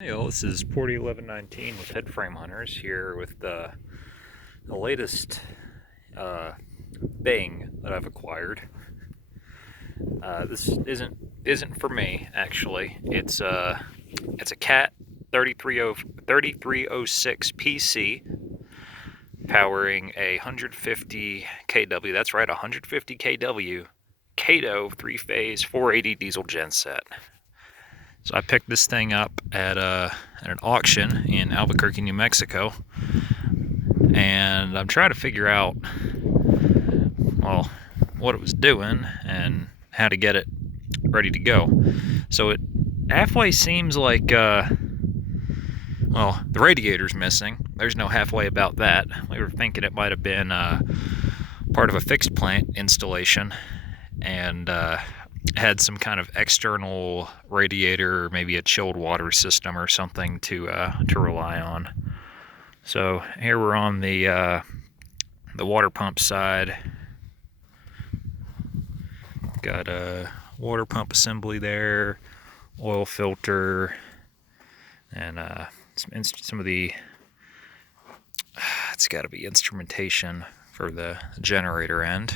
Hey all, this is Porty 1119 with Headframe Hunters here with the latest Bang that I've acquired. This isn't for me actually. It's a Cat 3306 PC powering a 150 kW. That's right, 150 kW Kato 3-phase 480 diesel genset. So I picked this thing up at an auction in Albuquerque, New Mexico, and I'm trying to figure out, well, what it was doing and how to get it ready to go. So it halfway seems like, well, the radiator's missing. There's no halfway about that. We were thinking it might have been part of a fixed plant installation, and had some kind of external radiator, or maybe a chilled water system or something to rely on. So here we're on the water pump side. Got a water pump assembly there, oil filter, and some of the it's got to be instrumentation for the generator end,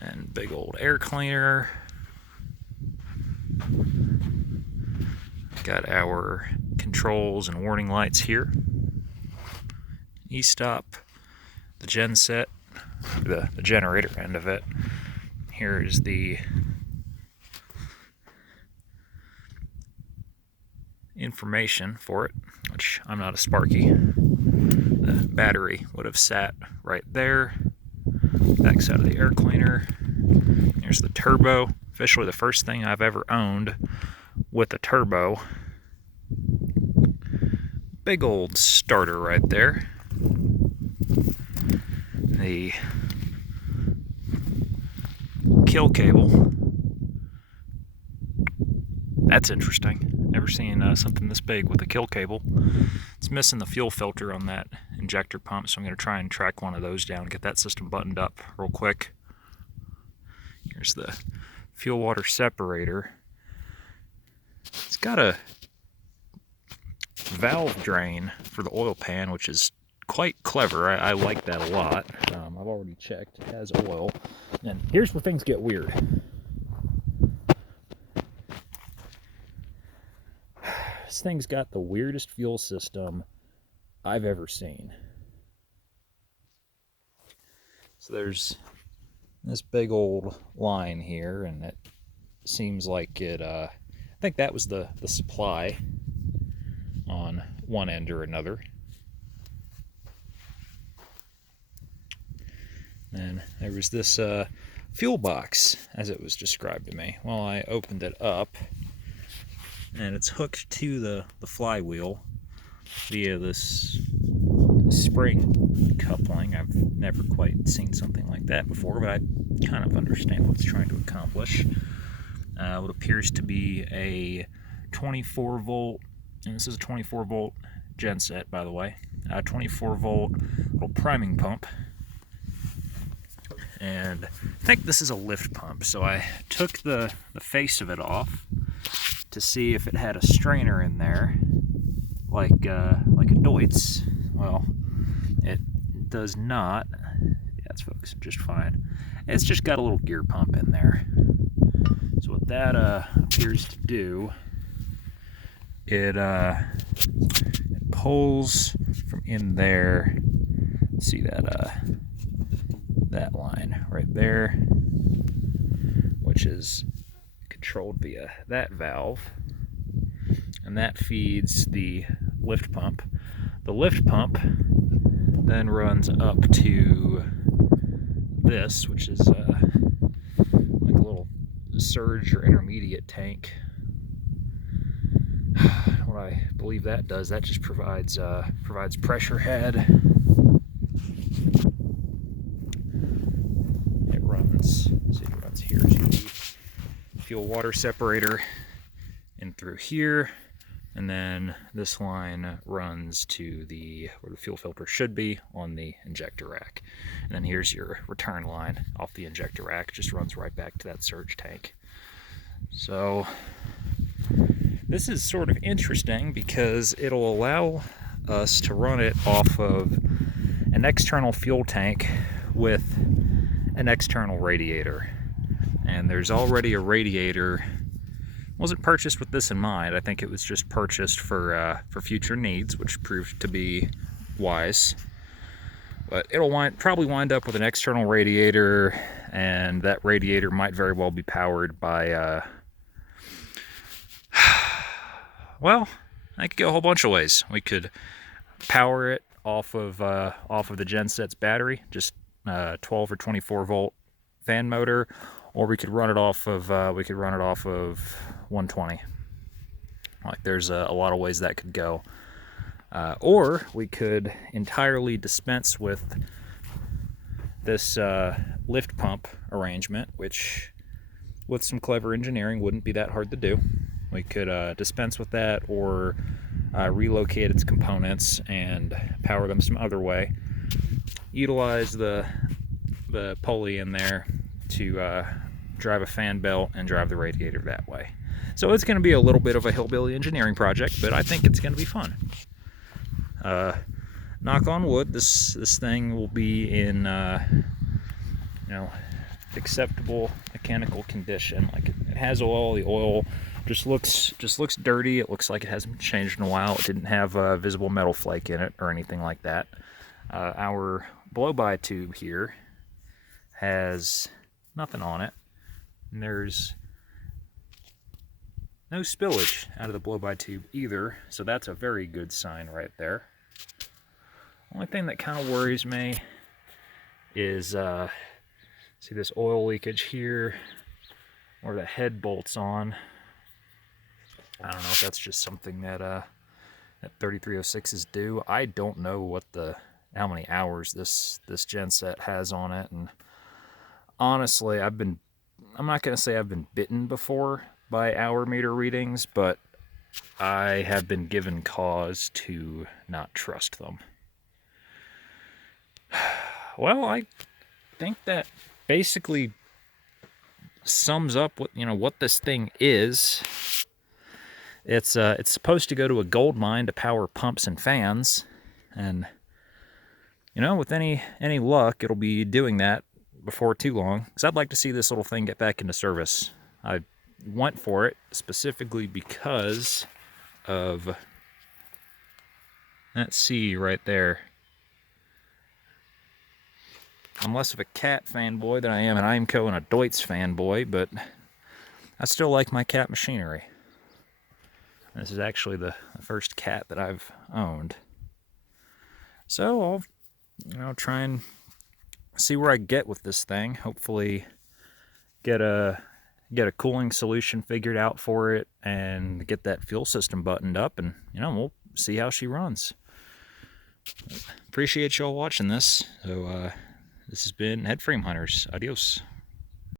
and big old air cleaner. Got our controls and warning lights here. E-stop, the genset, the generator end of it. Here is the information for it, which I'm not a Sparky. The battery would have sat right there. Back side of the air cleaner. Here's the turbo. Officially the first thing I've ever owned with a turbo. Big old starter right there. The kill cable. That's interesting. Never seen something this big with a kill cable. It's missing the fuel filter on that injector pump, so I'm going to try and track one of those down, get that system buttoned up real quick. Here's the fuel water separator. It's got a valve drain for the oil pan, which is quite clever. I like that a lot. I've already checked. It has oil. And here's where things get weird. This thing's got the weirdest fuel system I've ever seen. So there's this big old line here, and it seems like it, I think that was the supply on one end or another. And there was this fuel box, as it was described to me. Well, I opened it up, and it's hooked to the flywheel via this spring coupling. I've never quite seen something like that before, but I kind of understand what it's trying to accomplish. What appears to be a 24 volt, and this is a 24 volt genset, by the way, a 24 volt little priming pump. And I think this is a lift pump, so I took the face of it off to see if it had a strainer in there, like a Deutz. Well, it does not. Yeah, it's focusing just fine. It's just got a little gear pump in there. So what that appears to do, it pulls from in there. See that line right there, which is controlled via that valve, and that feeds the lift pump. The lift pump then runs up to this, which is like a little surge or intermediate tank. What I believe that does, that just provides pressure head. It runs here to the fuel water separator in through here, and then this line runs to where the fuel filter should be on the injector rack, and then here's your return line off the injector rack. Just runs right back to that surge tank. So This is sort of interesting because it'll allow us to run it off of an external fuel tank with an external radiator. And there's already a radiator. Wasn't purchased with this in mind. I think it was just purchased for future needs, which proved to be wise. But it'll probably wind up with an external radiator, and that radiator might very well be powered by well, I could go a whole bunch of ways. We could power it off of the genset's battery, just 12 or 24 volt fan motor, or we could run it off of 120. Like, there's a lot of ways that could go. Or we could entirely dispense with this lift pump arrangement, which with some clever engineering wouldn't be that hard to do. We could dispense with that, or relocate its components and power them some other way. Utilize the pulley in there to drive a fan belt and drive the radiator that way. So it's going to be a little bit of a hillbilly engineering project, but I think it's going to be fun. Knock on wood, this thing will be in acceptable mechanical condition. Like, it has oil. The oil just looks dirty. It looks like it hasn't been changed in a while. It didn't have a visible metal flake in it or anything like that. Our blow-by tube here has nothing on it, and there's no spillage out of the blow-by tube either, so that's a very good sign right there. Only thing that kind of worries me is see this oil leakage here where the head bolts on. I don't know if that's just something that 3306s do. I don't know how many hours this genset has on it, and honestly, I'm not going to say I've been bitten before by hour meter readings, but I have been given cause to not trust them. Well, I think that basically sums up what this thing is. It's supposed to go to a gold mine to power pumps and fans, and with any luck, it'll be doing that before too long. Because I'd like to see this little thing get back into service. I went for it specifically because of that C right there. I'm less of a Cat fanboy than I am an Imco and a Deutz fanboy, but I still like my Cat machinery. This is actually the first Cat that I've owned. So I'll try and see where I get with this thing. Hopefully get a cooling solution figured out for it and get that fuel system buttoned up, and we'll see how she runs. Appreciate y'all watching this. So this has been Headframe Hunters. Adios.